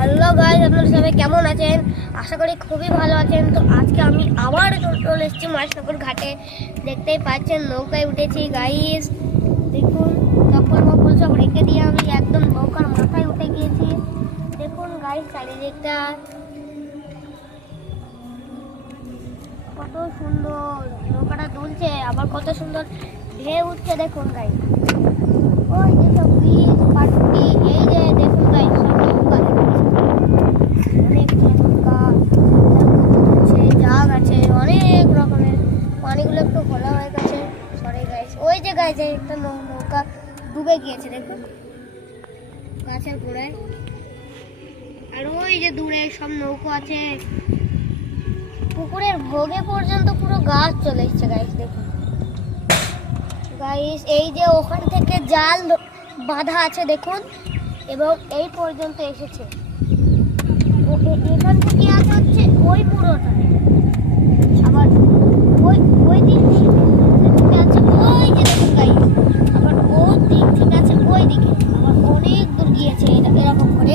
Hello guys আপনারা সবাই কেমন আছেন? আশা করি খুবই ভালো আছেন। তো আজকে আমি আবার চলে এসেছি মাছনগর ঘাটে। দেখতেই পাচ্ছেন, নৌকায় উঠেছি গাইজ দেখুন চপ্পল মপ্পল সব রেখে দিয়ে আমি একদম নৌকার মাথায় উঠে গিয়েছি। দেখুন গাইজ চারিদিকটা কত সুন্দর। নৌকাটা দুলছে, আবার কত সুন্দর ঢেউ উঠছে, দেখুন গাইজ ওই যে সব বীজ পাটুটি এই যে দেখুন গাইজ সব নৌকা অনেক নৌকা আছে জাগ আছে অনেক রকমের পানিগুলো একটু ঘোলা হয়ে গেছে সরে গাইছে ওই যে গাইছে একটা নৌকা ডুবে গিয়েছে, দেখুন। গাছের গোড়ায়। আর ওই যে দূরে সব নৌকো আছে। পুকুরের ভোগে পর্যন্ত পুরো গাছ চলে এসছে গাইস দেখুন। গাইস এই যে ওখান থেকে জাল বাঁধা আছে, দেখুন। এবং এই পর্যন্ত এসেছে। এখান থেকে আছে হচ্ছে ওই পুরোটা আবার ওই ওই দিক থেকে থেকে আছে ওই যে দেখুন গাইস আবার ওই দিক থেকে আছে ওই দিকে আবার অনেক দূর গিয়েছে এটা এরকম করে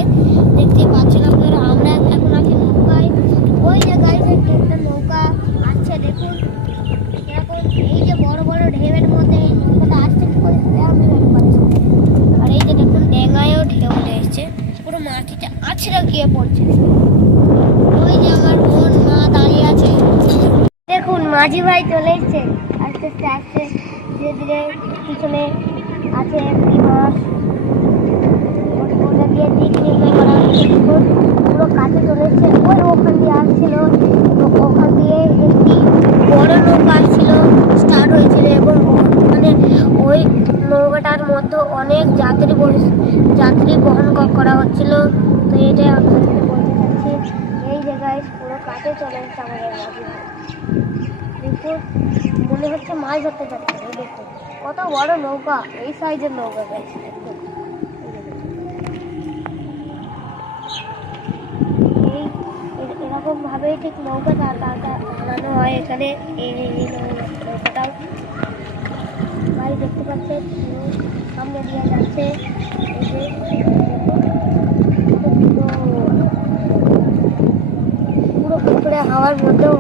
দেখতে পাচ্ছেন আপনারা আমরা এখন আছি নৌকায় ওই যে গাইস একটা নৌকা আসছে দেখুন এরকম এই যে বড় বড় ঢেউয়ের মধ্যে এই নৌকাটা আসছে কি করে সেটা আমি বলতে পারছি না। আর এই যে দেখুন, ডেঙ্গায়ও ঢেউ এসছে পুরো মাটিটা আছড়া গিয়ে পড়ছে। ওই যে আমার বোন, মা দাঁড়িয়ে আছে। দেখুন, মাঝি ভাই চলে এসছে। আস্তে আস্তে আসছে ধীরে ধীরে পিছনে আছে একটি মাছ ওটা- দিয়ে পুরো কাছে চলে এসছে। ওই ওখান দিয়ে আসছিল। ওখান দিয়ে একটি বড় নৌকা আসছিল। যাত্রী বহন করা হচ্ছিল তো এটাই আপনাদেরকে বলতে চাচ্ছি এই জায়গায় পুরো কাছে চলে এসছে আমাদের দেখুন মনে হচ্ছে মাছ ধরতে যাচ্ছে দেখুন কত বড় নৌকা এই সাইজের নৌকা গেছে দেখুন এই এ- ভাবেই ঠিক নৌকা টানানো হয় এখানে এই নৌকাটাও ভাই দেখতে পাচ্ছে সামনে দিয়ে যাচ্ছে। পুরো পুকুরে হাওয়ার মধ্যেও